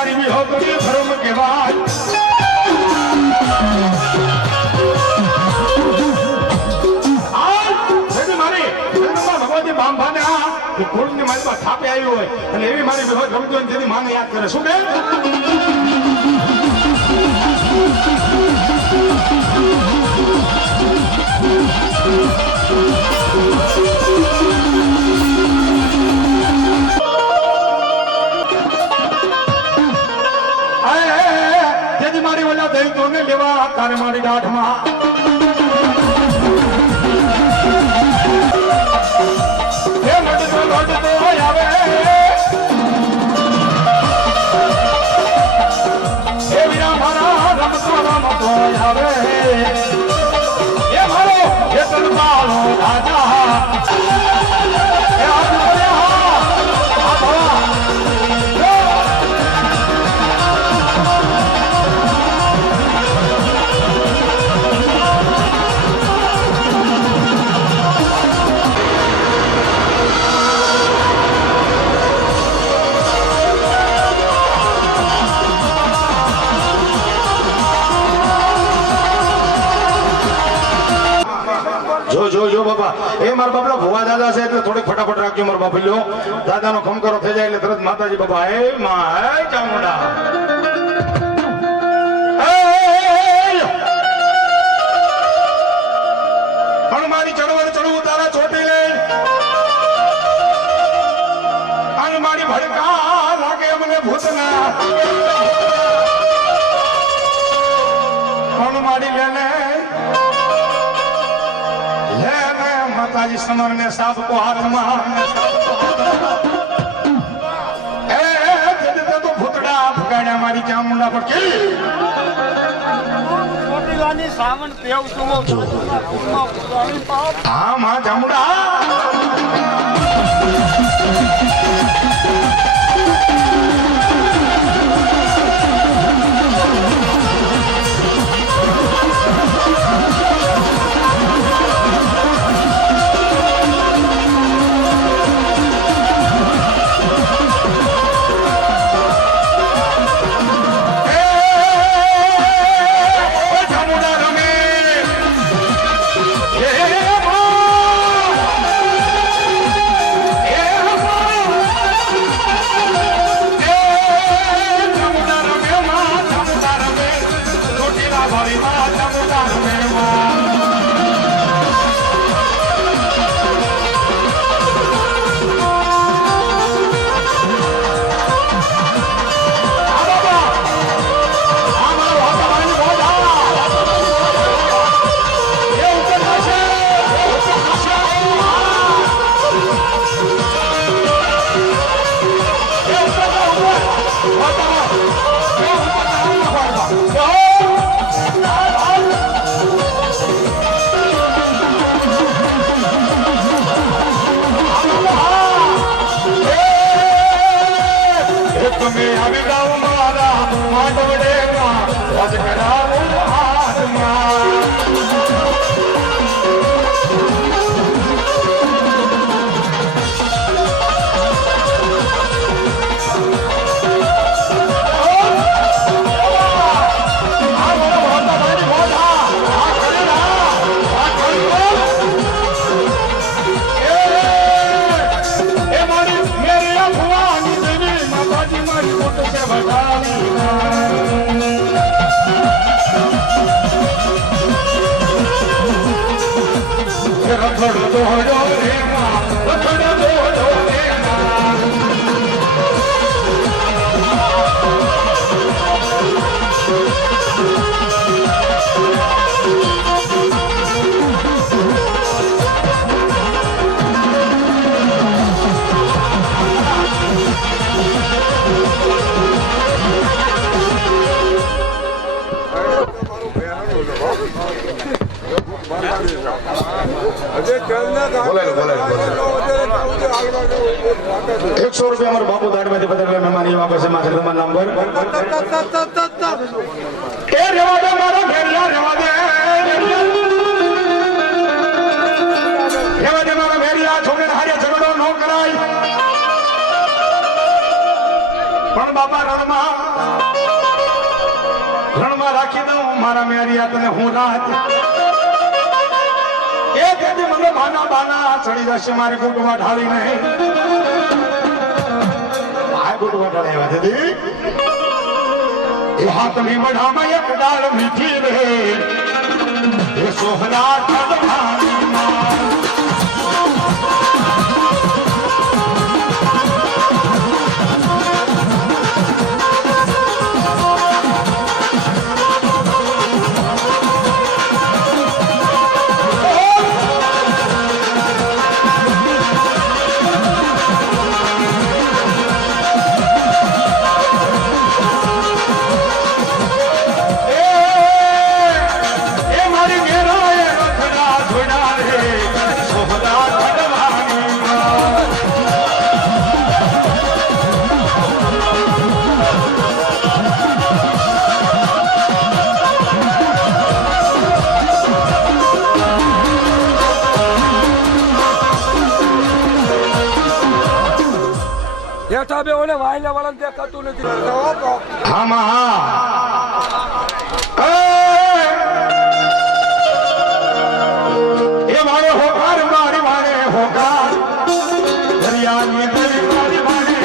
મારી વિહોગતી ધર્મ કહેવાય બાંભાને આ કુળની મારી પાસે થાપે આવ્યો હોય અને એવી મારી વિહોગ રમતો હોય જેની માને યાદ કરે શું બેન જેથી મારી ઓલા દહીં તો ને લેવા તારે મારી દાઢમાં લડતો આવે એ વીરા મારા રમતો આવે એ મારો એ તલવારો રાજા જો બાપા એ મારા બાપલા ભુવા દાદા છે એટલે થોડીક ફટાફટ રાખજો મારા બાપા લ્યો દાદાનો ખમકારો થઈ જાય એટલે તરત માતાજી બાપા હે માં હે ચામુંડા હનુમાની ચડવડ ચડવું તારા ચોટી લે હનુમાની ભડકા લાગે મને ભૂતના હનુમાની લેને માતાજી સમર ને સાપ को हाथમાં એ તો ભૂતડા ભગાડ્યા મારી ચામુંડા પર કે ચોટીલાની સાવણ તેવ સુમો હા માં ચામુંડા ₹100 हमारे बापू दाढ़ी में बदल रहे मेहमान यहाँ पर से मास्टर का नंबर ए रेवा दे मारो घेरिया रेवा दे मारो घेरिया छोड़े हारे झगड़ो नो कराई પણ બાપા રણમાં રાખી દઉં મારા મેરિયા તને હું રાત એ તેથી મને બાના ચડી જશે મારી ગુટવા ઢાળી નહીં આ ગુટવા ઢાળી આવ્યા દીદી એ હાથની મઢામાં એક ડાળ મીઠી રહે એ સોહલા ઠાઠાણીમાં હેઠા બે ઓલે વાયલા વાળા દેખાતું નથી આમાં હા એ મારે હોકાર મારી મારે હોકાર દરિયાની દરી મારી મારે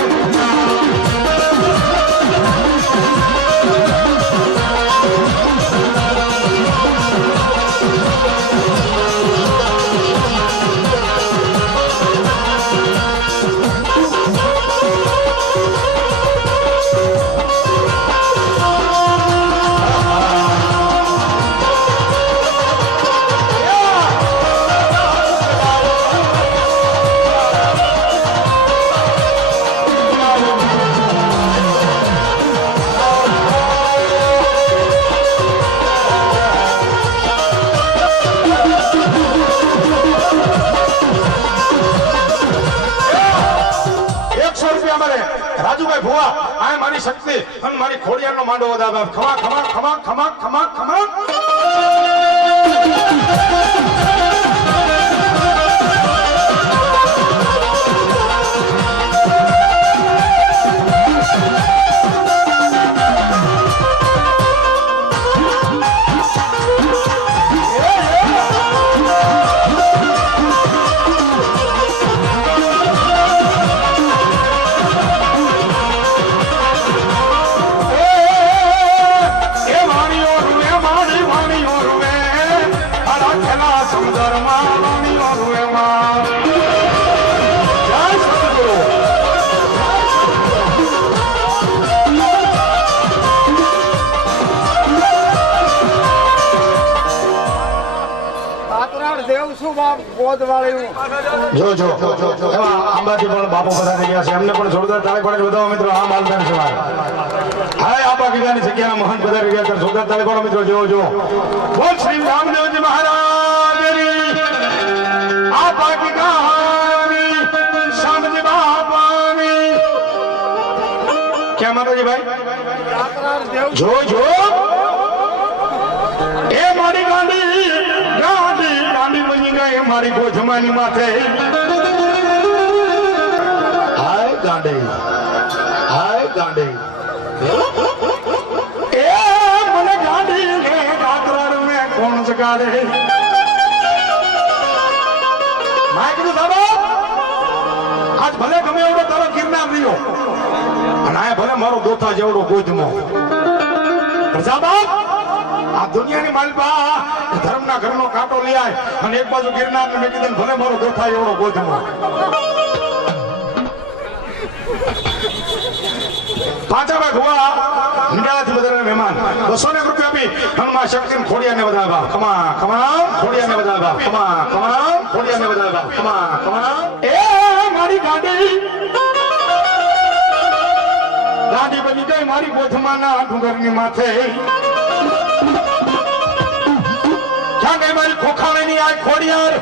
રાજુભાઈ ભુવા આ મારી શક્તિ અને મારી ખોડિયારનો માંડો વધાવે ખમા ખમા ખમા ખમા ખમા ખમા જો એવા આંબાથી પણ બાપુ બધા થઈ ગયા છે એમને પણ જોરદાર તાળી પાડે બધા મિત્રો આ માલદાર છે હાય આંબા ગીગાની જગ્યાના મહાન પધારી ગયા છે જોરદાર તાળી પાડો મિત્રો જો બોલ શ્રી રામદેવજી મહારાજની આંબા ગીગાની શામજી બાપાની ક્યાં માતાજી ભાઈ જો એ મારી ગાંડી બની ગઈ મારી ગોઠમાની માથે હાય ગાંડી એ મને ગાંડી ને કાતરાડ મે કોણ જગાડે માય કીધું સાહેબ આજ ભલે ગમે એવડો તારો ગિરનાર રહ્યો અને આ ભલે મારો દોથા જેવડો ગોધમો પ્રજાબાપ આ દુનિયાની માલપા ધર્મના ઘરનો કાંટો લઈ આય અને એક બાજુ ગિરનાર ને મેકી દે ભલે મારો દોથા એવડો ગોધમો પાછા ભાઈ ભુવા નિડાથી વધારે મહેમાન 200 રૂપિયા આપી હનુમાન શક્તિ ખોડિયાને વધારવા ખમા ખોડિયાને વધારવા ખમા ખોડિયાને વધારવા ખમા એ મારી ગાડી બની ગઈ મારી ગોથમાના ડુંગરની માથે ક્યાં ગઈ મારી ખોખાણીની આ ખોડિયાર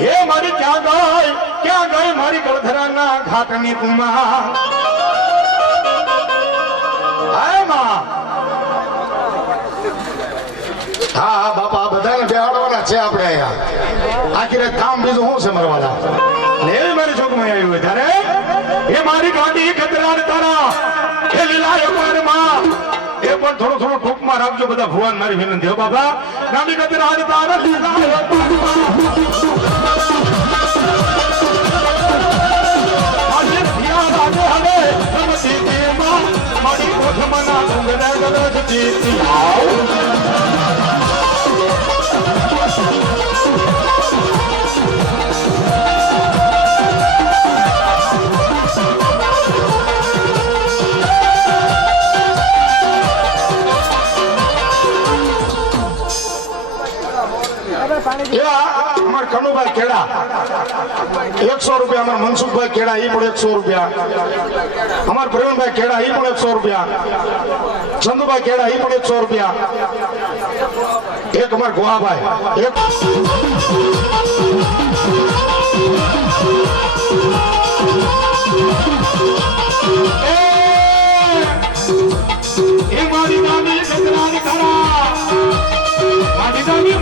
હે મારી ક્યાં ગઈ મારી ગળધરાના ઘાટની તુમા હાય માં હા બાપા બધાને બેહાડવાના છે આપણે અહીંયા આખી રાત કામ બીજું શું છે મરવાના ને મારી છોકમાં આવ્યું હોય ત્યારે એ એ મારી ગાડી ગજરાડ તારા એ લીલા મારમાં એ પણ થોડો થોડો ટૂંકમાં રાખજો બધા ભગવાન મારી વિનંતી હો બાબા ગાડી ગજરાડ તારા લીલા આજે ધ્યાન આજે હવે સમજી તેમાં મારી કોઠમના ડુંગરા ગરજતી આવ અમાર કનુભાઈ કેડા 100 રૂપિયા અમાર મનસુખભાઈ કેડા ઈ પણ 100 રૂપિયા અમાર પ્રવીણભાઈ કેડા ઈ પણ 100 રૂપિયા ચંદુભાઈ કેડા ઈ પણ 100 રૂપિયા એક અમાર ગોહાભાઈ એક એ મારી નાની ગજરાની તારા મારી નાની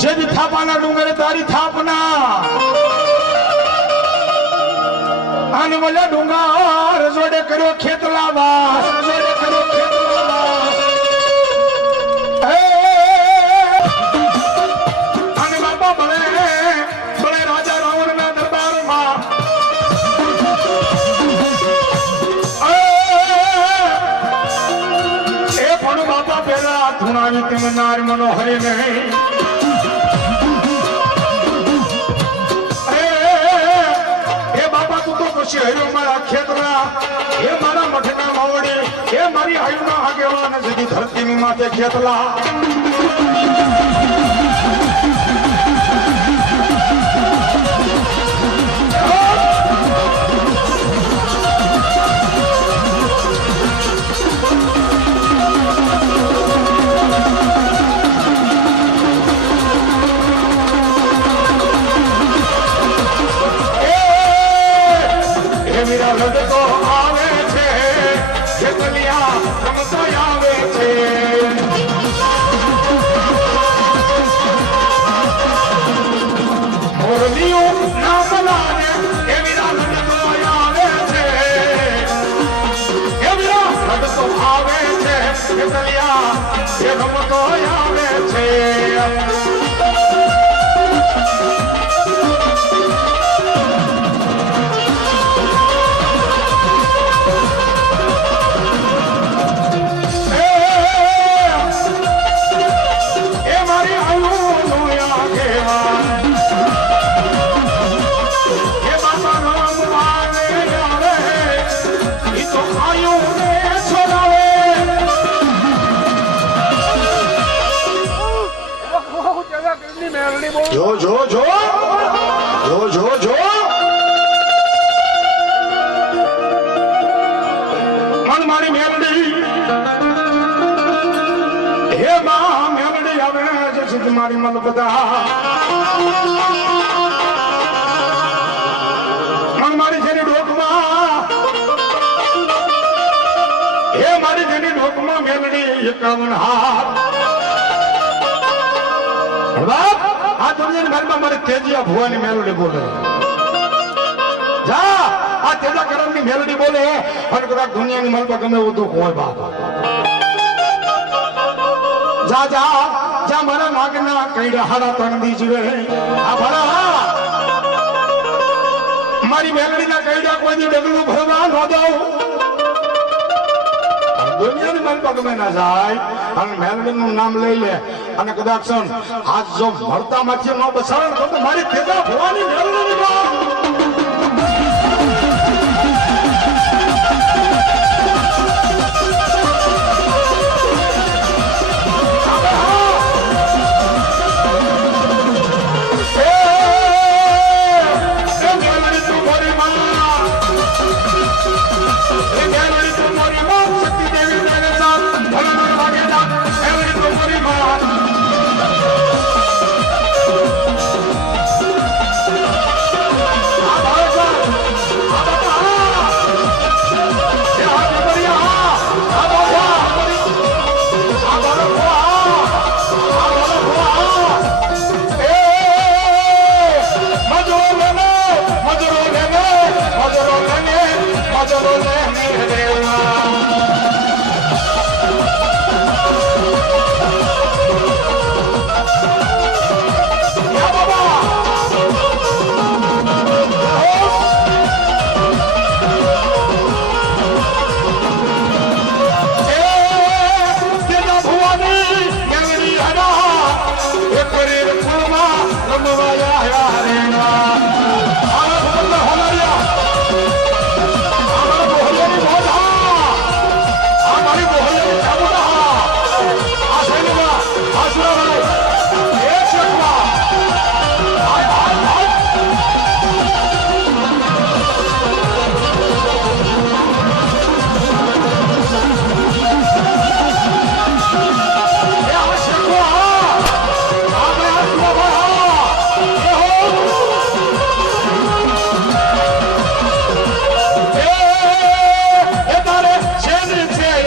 જેની થાપાના ડુંગરે તારી થાપના અને વલે ડુંગર જોડે કર્યો ખેતલા વાસ જોડે કર્યો ખેતલા વાસ અને બાપા બળે રાજા રાવણ ના દરબારમાં એ પણ બાપા પેલા ધુણાવી તેમ નાર મનોહરી નહીં શહેરો મારા ખેતરા એ મારા મઠના માવડી એ મારી આયુના આગેવાન જગી ધરતીની માથે ખેતલા લડતો આવે છે ખેતલિયા રમતો આવે છે મોરલીઓ નામ લાગે એ વીરા લડતો આવે છે એ વીરા લડતો આવે છે ખેતલિયા એ રમતો આવે છે જો જો જો જો જો જો મન મારી મેલડી હે માં મેલડી આવે છે સિદ્ધ મારી મન બધા મન મારી જેની ડોકમાં હે મારી જેની ડોકમાં મેલડી 51 હાથ આ દુનિયાની મારી મારી તેજિયા ભુવાની મેલોડી બોલે જા આ તેજા કરમની મેલોડી બોલે અને કદાચ દુનિયાની મલપા ગમે એવું દુઃખ હોય બાપ જા જા જા મારા નાગના કઈડા હાડા તણ દી જીવે આ ભરા મારી મેલોડીના કઈડા કોઈ દી ડગલું ભરવા ન દઉં દુનિયાની મલપા ગમે ના જાય અને મેલોડીનું નામ લઈ લે અને કદાચ હાથ જો મળતા માંથી ન બસાવે તો મારી તેજા ભવાની મેલડી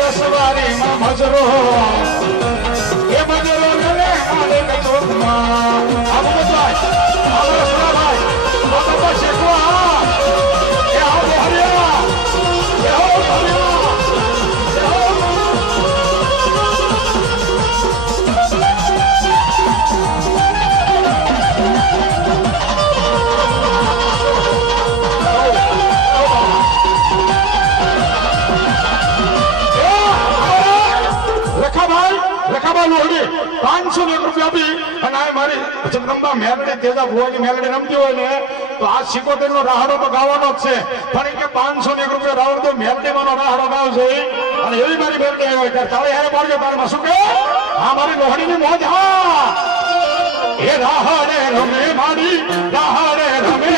રસવારીમાં મજરો એ મજરો ને આલે કે ચોકમાં આવો બધાય આવો રસવાભાઈ આવો તો શેકવા એ આવો હરિયા એ આવો હરિયા એ આવો રખાબા લોહડી 501 રૂપિયા આપી અને આ મારી જગદંબા મેલડી તેજા ભુવાની મેલડી રમતી હોય ને તો આ 77 નો રાહડો તો ગાવાનો જ છે પણ એ કે 501 રૂપિયા રાવણ તો મેલડી માનો રાહડો ગાવશે અને એવી મારી મેલડી આવ્યો ત્યારે તારે હારે પાડજો તારમાં શું કે આ મારી લોહડીની મોજ હા એ રાહડે રમે મારી રાહડે રમે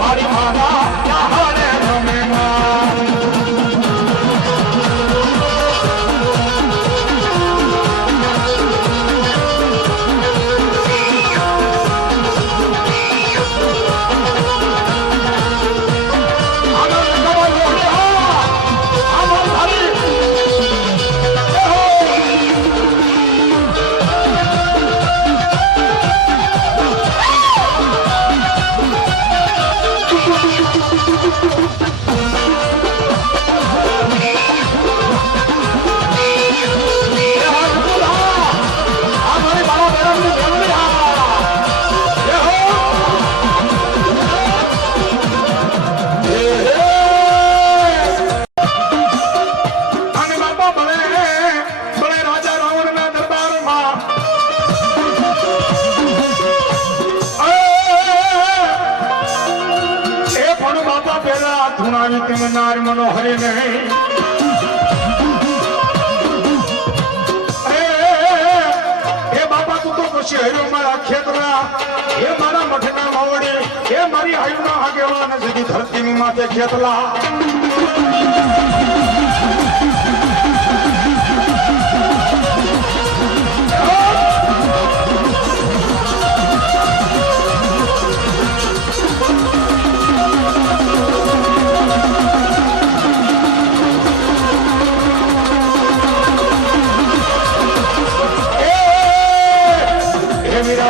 મારી માના રાહડે રમે મનોહરી નહીં એ બાપા તું તો પછી હર્યો મારા ખેતરા એ મારા મઠના માવડી એ મારી આયુના આગેવાન જગી ધરતીની માથે ખેતલા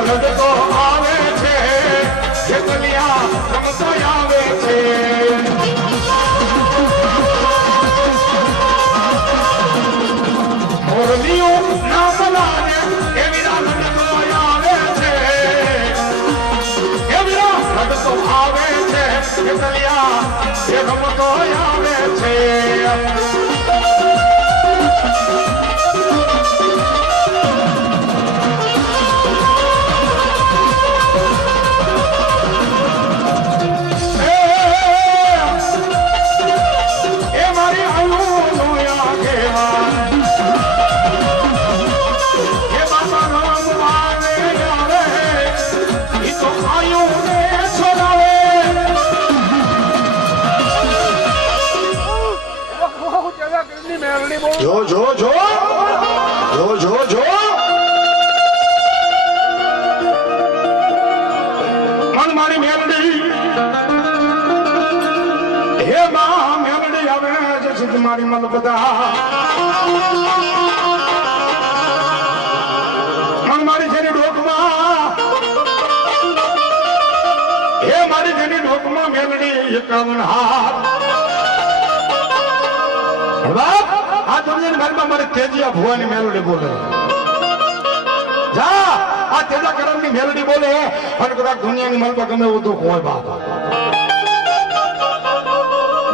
લડતો આવે છે ખેતલિયા રમતો આવે છે મોરલીઓ ના બનાવે એવી લડતો આવે છે એવી લડતો આવે છે ખેતલિયા એ રમતો આવે છે જો જો જો જો જો જો મન મારી મેલડી હે માં મેલડી આવે જે સિદ્ધ મારી મલ બધા મન મારી જેની ડોકમાં હે મારી જેની ડોકમાં મેલડી 51 હાથ આ દુનિયાની ઘરમાં મારી તેજિયા ભુવાની મેલોડી બોલે જા આ તેજા કરમની મેલોડી બોલે અને કદાચ દુનિયાની મલમાં ગમે એવું દુઃખ હોય બાપ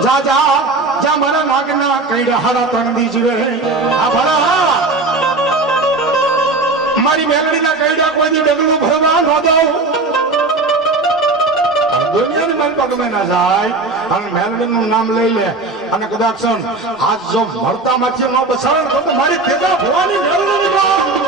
જા જા જા મારા નાગના કઈડા હાડા તણ દીજવે આ ભણા મારી મેલોડીના કઈડા કોઈ દી ડગલું ભરવા ન દઉં દુનિયાની મલમાં ગમે ના જાય અને મેલોડીનું નામ લઈ લે અને કદાચ આજ જો મળતા માંથી ન બસારણ તો મારી તેજા ભવાની મેલડીની વાત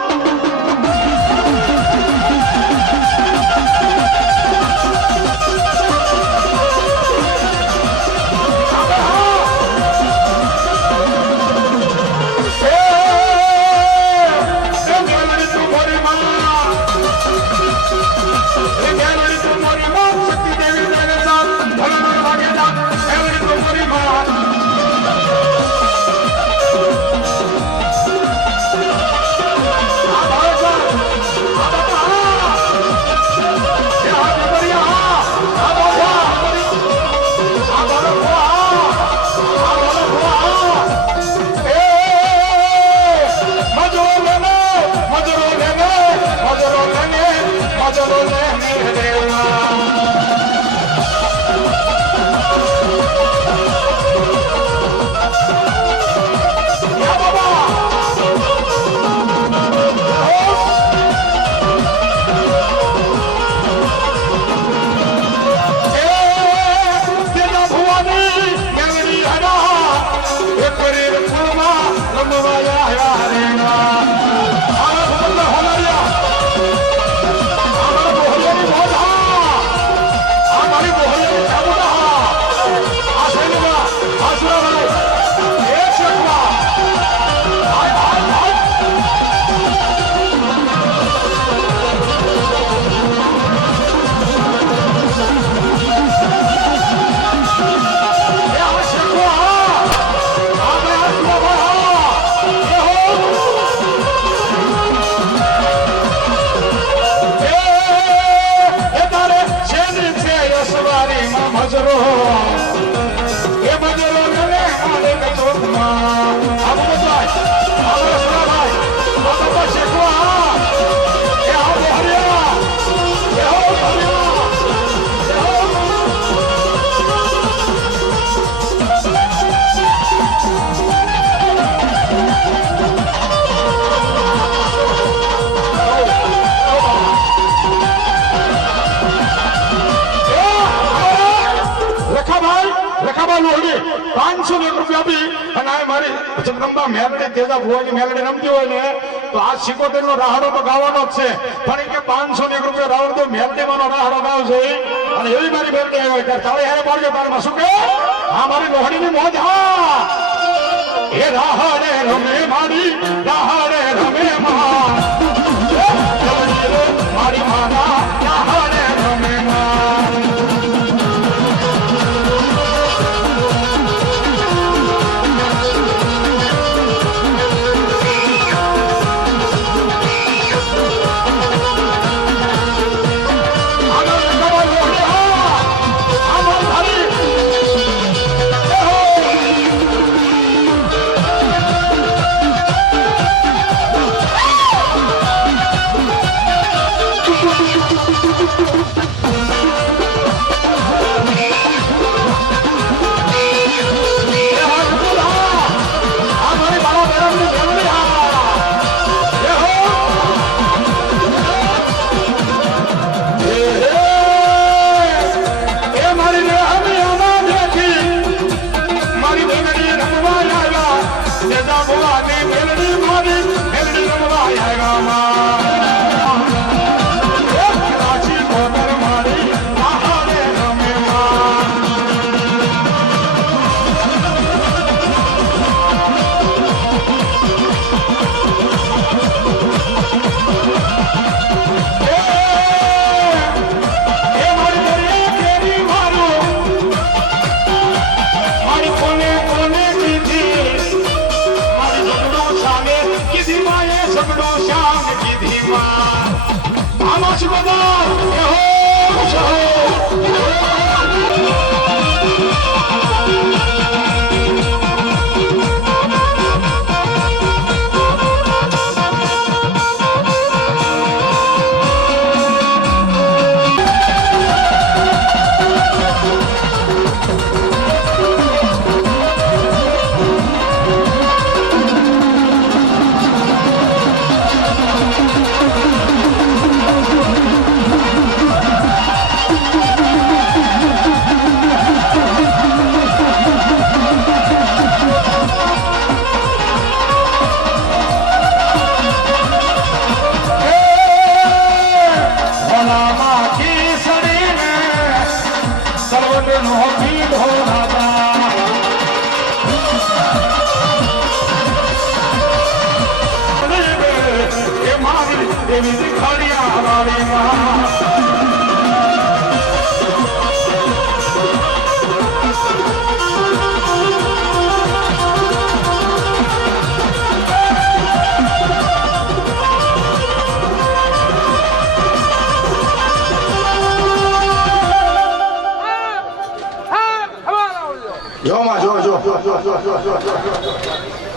₹500 આપી અને આ મારી જગદંબા મેલડી તેજા ભુવાની મેલડી રમતી હોય ને તો આ 77 નો રાહડો તો ગાવાનો જ છે પણ એ કે ₹500 રાવણ તો મેલડી માનો રાહડો ગાવશે અને એવી મારી મેલડી આવે ત્યારે ચાલે હેરે પાડજો તારમાં શું કે આ મારી લોહડીની મોજ હા એ રાહડે રમે મારી રાહડે રમે મારી માના રાહડે રમે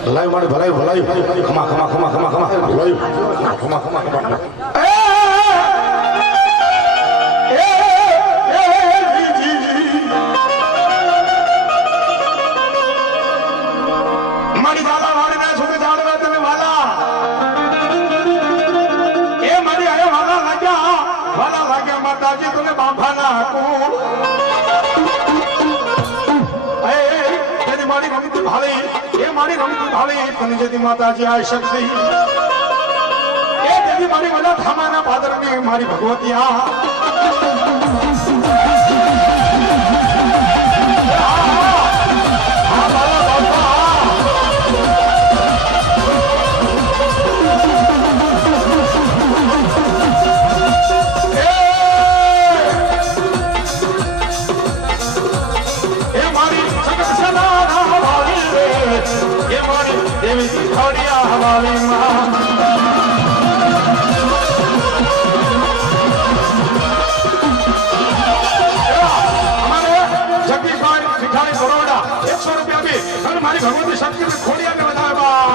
ભલાઈ મારી ભલાઈ ખમા ભલાઈ ખમા મારી દાદા વાળીને સુધી જાણવા તમે વાલા એ મારી આયા વાલા લાગ્યા માતાજી તને બાંભાના કુળ મારી રમતી ભાળી તને જેથી માતાજી આ શક્તિ એ જેથી મારી બધા ધામાના પાદરની મારી ભગવતી મારી ભગવતી શક્તિ ખોડિયાને વધારવા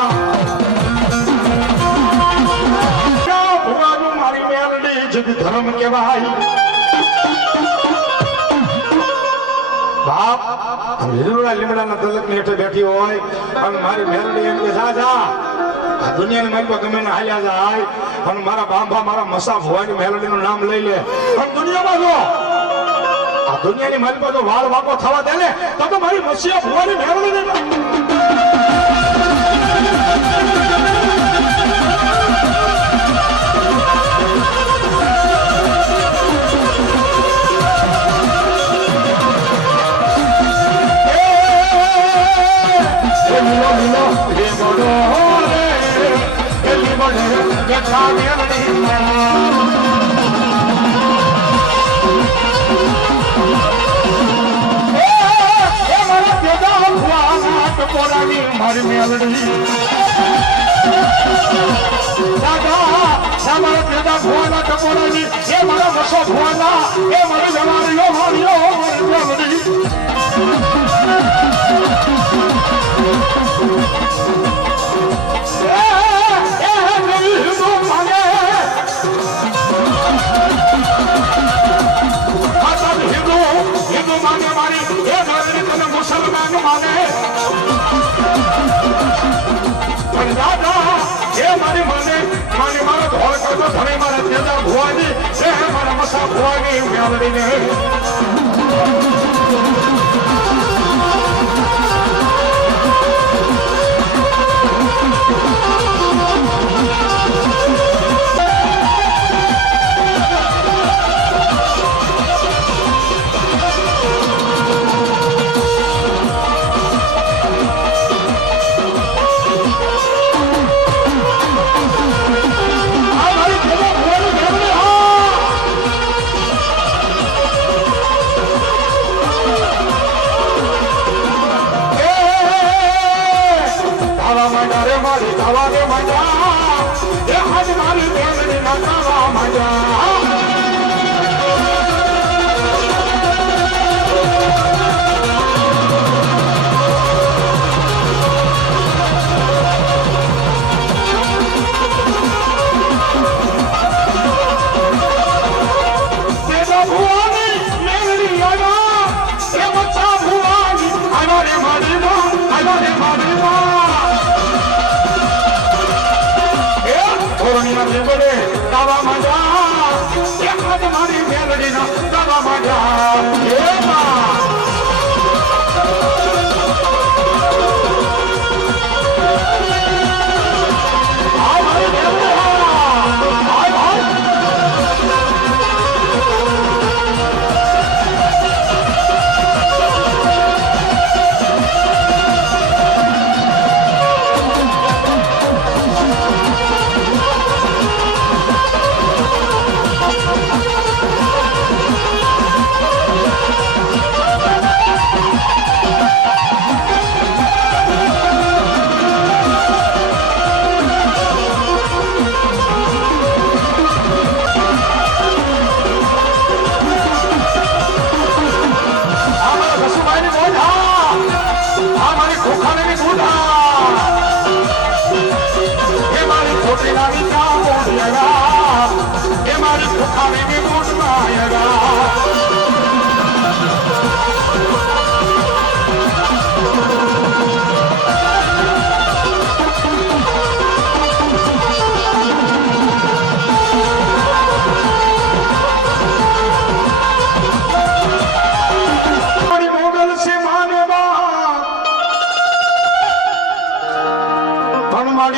મારી મેલડી જેથી ધર્મ કહેવાય બાપ લીમડાના તલક હેઠે બેઠી હોય અને મારી મેલડી એમ કે જા આ દુનિયાની મારી ગમે ને હાલ્યા જાય અને મારા બાંભા મારા મસા ભુવાની મેલડીનું નામ લઈ લે અને દુનિયામાં જો આ દુનિયાની મારી પાસે વાળ વાકો થવા દે ને તો મારી મસીહા ભુવાની મેળવી દે મારી મેલડી દાદા મારા પેદા ભુવાના ટપોરાની એ મારા વસો ભુવાના એ મારી જવારીઓ મારીઓ મારી મેલડી મુસલમાન માને પણ દાદા એ મારી મને મારા ધોળ કરતો ધણે મારા તેજા ભુવાની એ મારા મસા ભુવાની મેળવીને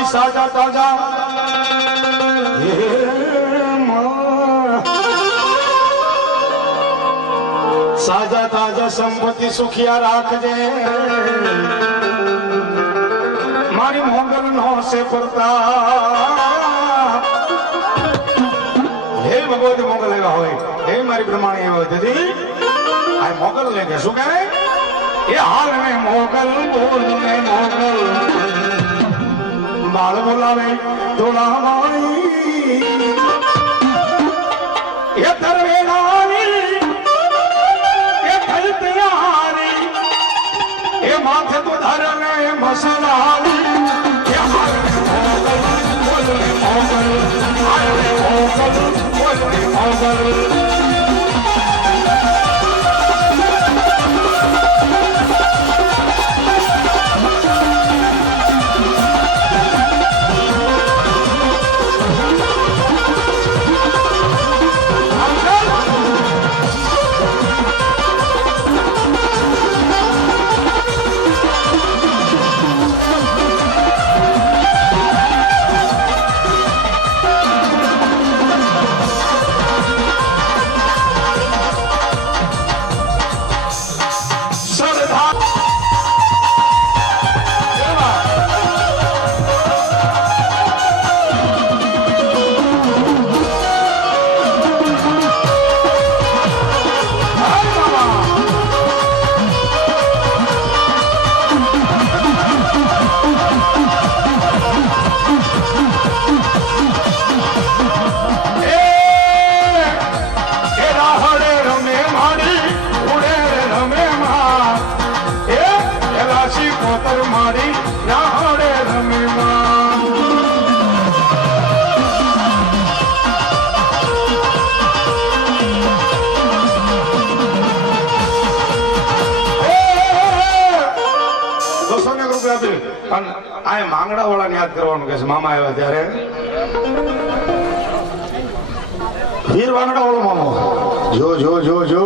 સાજા તાજા સાજા તાજા સંપત્તિ સુખિયા રાખજે મારી મોગલ નો સે પડતા હે ભગવતી મોગલ એવા હોય હે મારી પ્રમાણે એવા હોય દીદી આ મોગલ લે કે શું કહે એ હાલ મે મોગલ બોલ મે મોગલ બાળ બોલાવે ધોળા વાળી એ તરવેલાની એ થઈ તૈયારી એ માથે તો ધરને મસલાની એ હાલ મોગલ બોલ મે મોગલ હાલ મોગલ બોલ મે મોગલ નથી અને આ માંગડા વાળાને યાદ કરવાનું કે છે મામા આવ્યા ત્યારે વીર વાંગડા વાળો મામો જો જો જો જો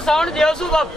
સાઉન્ડ દેવસુ બાપ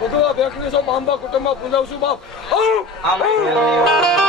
બધું આ બેકરી છો બાંબા કુટુંબમાં પૂજાવશું બાપ આમ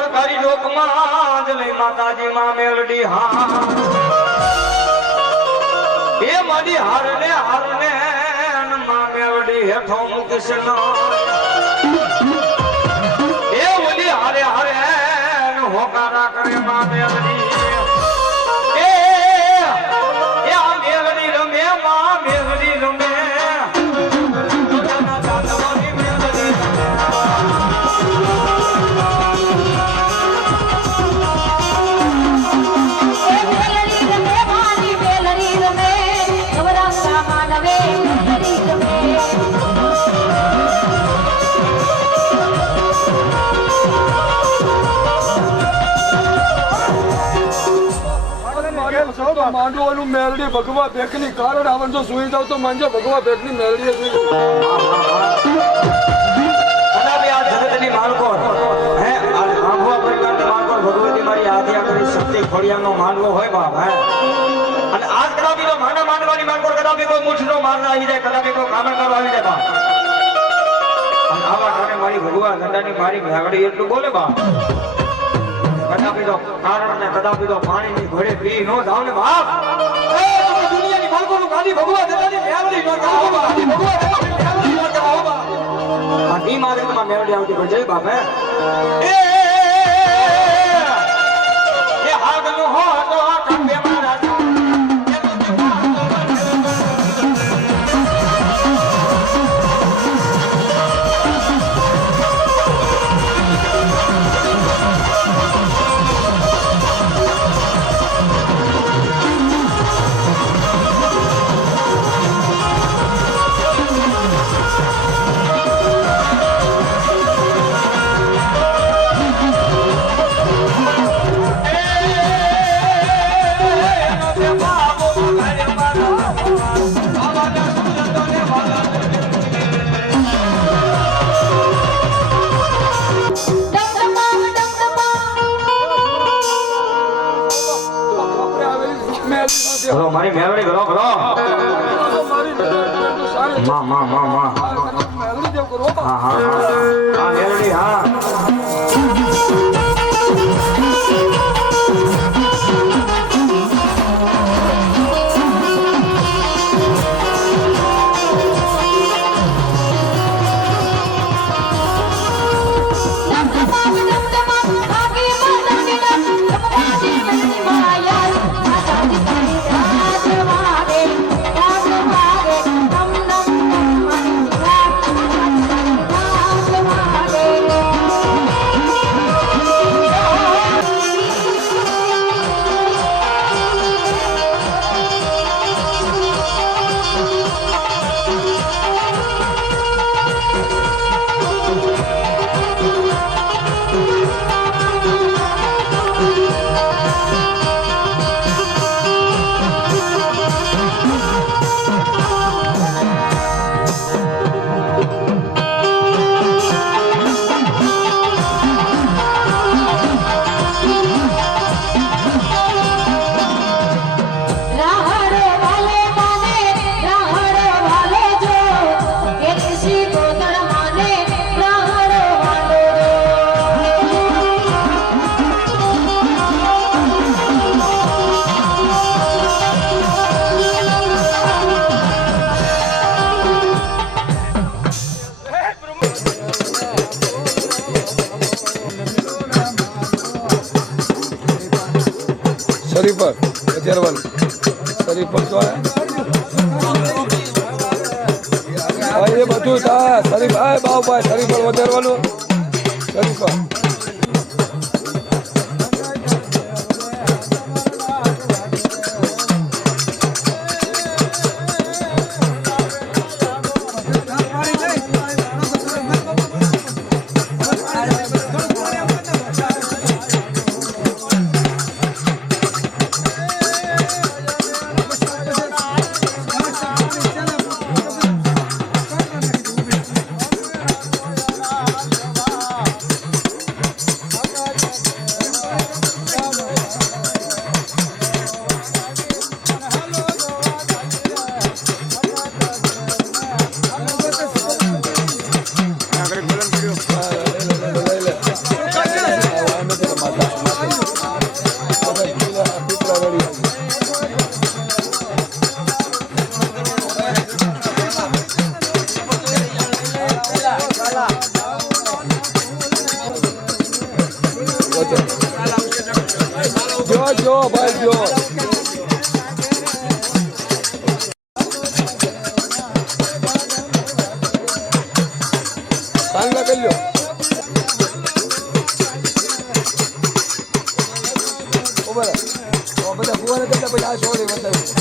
શણગારી લોકમાં જ લઈ માતાજી માં મેલડી હા એ મારી હારને માં મેલડી હેઠો મૂકીશ એ ઓલી હારે હોકારા કરે માં મેલડી એ આ મેલડી રમે માં મેલડી રમે માંડવાનું મેલડી ભગવા બેકની કારણ આવન જો સુઈ જાવ તો માંજો ભગવા બેકની મેલડી સુઈ કદાપી આ જગતની માલકોર હે આ આંભવા પરિવારની માલકોર ભગવતી મારી આધ્યા કરી શક્તિ ખોડિયાનો માનવો હોય બાપ હે અને આજ કદાપી તો માંડવાની માલકોર કદાપી કોઈ મૂઠનો મારના આવી જાય કદાપી કોઈ કામે કરવા આવી જાય બાપ અને આવા ટાણે મારી ભગવા ગંડાની મારી મેગડી એટલું બોલે બાપ કદાપી તો કારણ ને કદાપી તો પાણીની ઘોડે પી નો જાવ ને બાપ એ તમે દુનિયાની માલકોનું ગાડી ભગવા ગંડાની મેગડી નો જાવ બાપ ભગવા ગંડાની મેગડી નો જાવ બાપ આ દી મારે તમાર મેલડી આવતી પણ જય બાપ એ હાગનો હો તો કપે મારા મારી મેલડી કરો માં મેલડી જેવું કરો હા મેલડી હા શરીફર અજરવલ શરીફર તો એ બધું થાય શરીફ બાવભાઈ શરીફર વધારવાનું શરીફર જો ભાઈ જો સાંગલા કરી લ્યો બધા ફુવાને કરતા પછી આ છોડી બતાવ્યું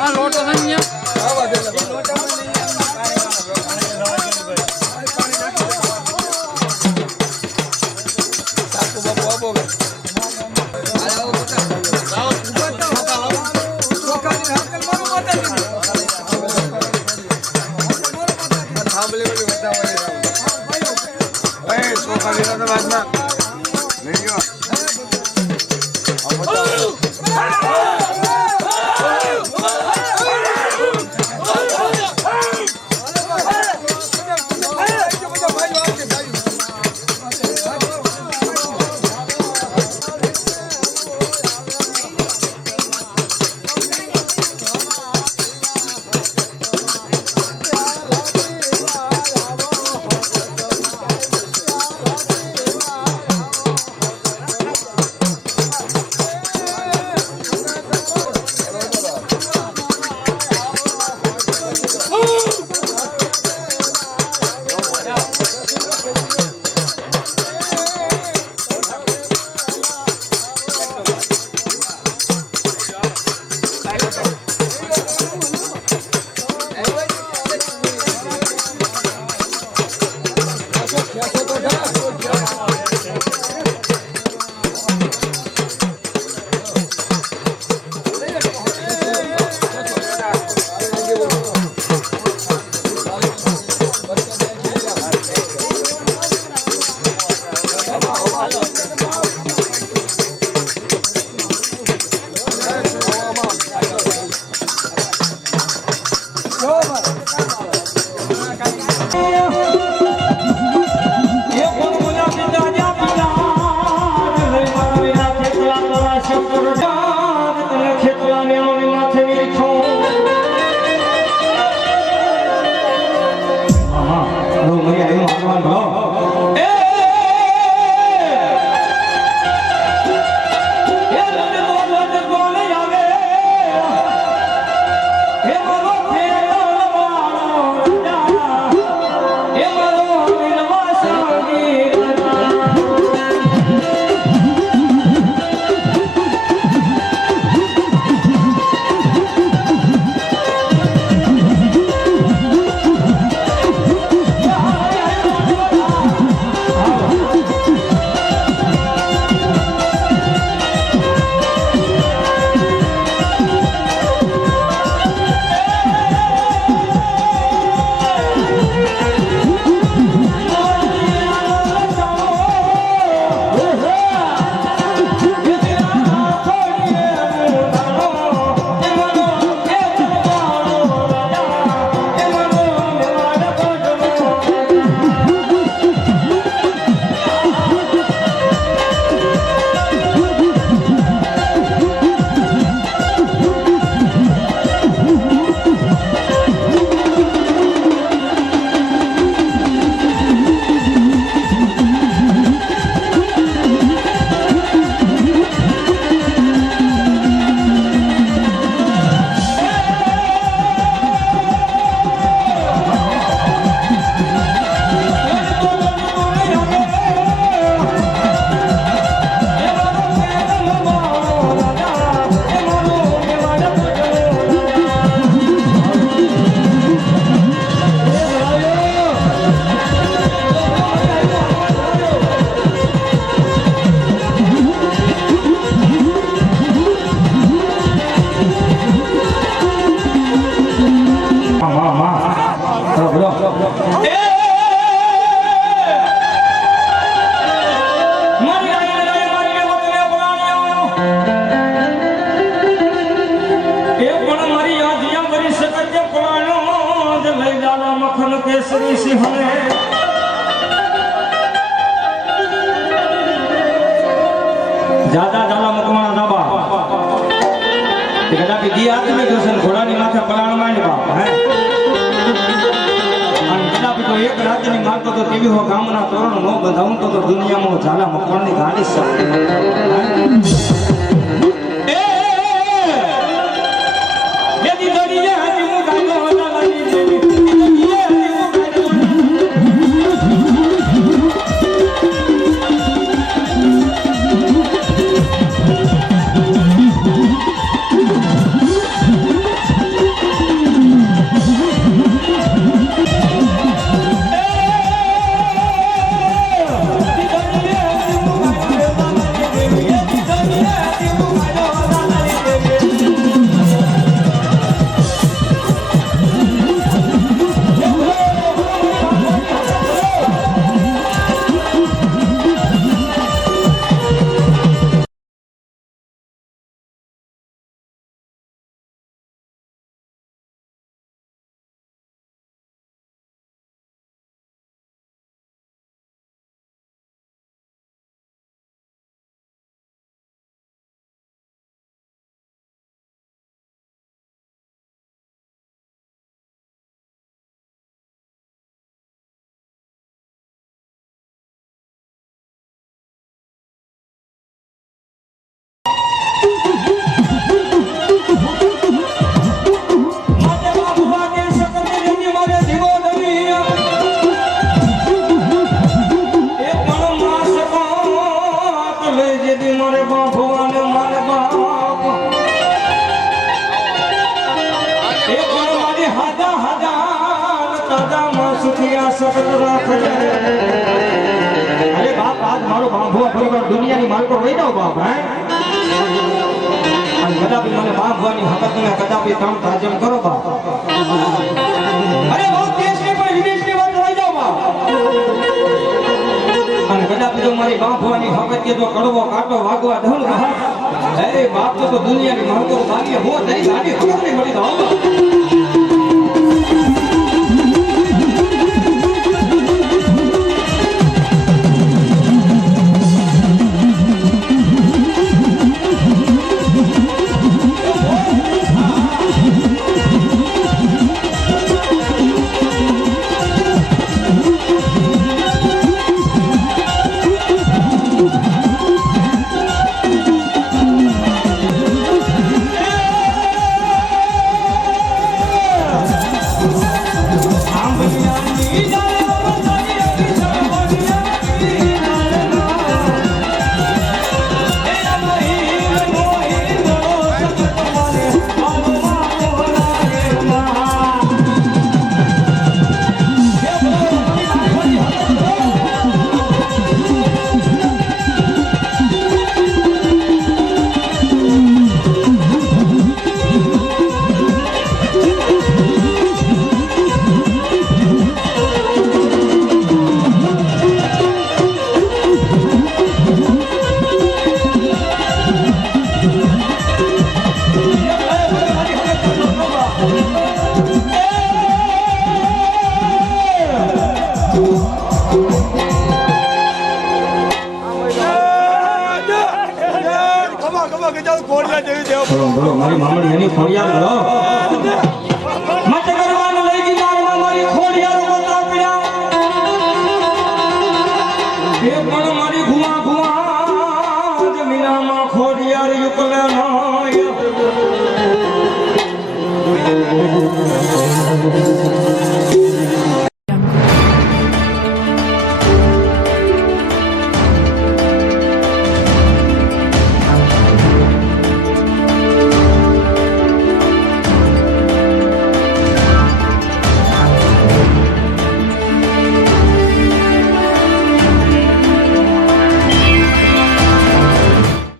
આ લોટો નહીં આવા દે સાકુ બાપુ આપો કે કેસરી સિંહ જાદા જાલા મુકવાના દાબા તે કદાચ દી આદમી જોશે ને ઘોડાની માથે પલાણ માંડ બાપ હે અને કદાચ તો એક રાતની મારતો તો કેવી હો ગામના તોરણ નો બંધાવું તો દુનિયામાં જાલા મુકવાની ગાડી શક્તિ અરે બાપ આજ મારો બાંભુઆ પરિવાર દુનિયાની માલકો રહી જાવ બાપ હે અને કદાપી મને બાંભુઆની હકતને કદાપી કામ તાજમ કરો બાપ અરે બાપ દેશની પણ વિદેશની વાત રહી જાવ બાપ અને કદાપી જો મારી બાંભુઆની હકત કે જો કડવો કાંટો વાગવા દઉં બાપ અરે બાપ તો દુનિયાની માલકો ભાગીએ હો થઈ ગાડી ખબર નહીં મળી જાવ બાપ બોલો મારી મામડી એની ફરિયાદ લો મત કરવાનું લઈ ગઈ મારી ખોડિયારો બતા પડ્યા એ પણ મારી ગુમા ગુમા જમીનામાં ખોડિયાર યુકલે નાય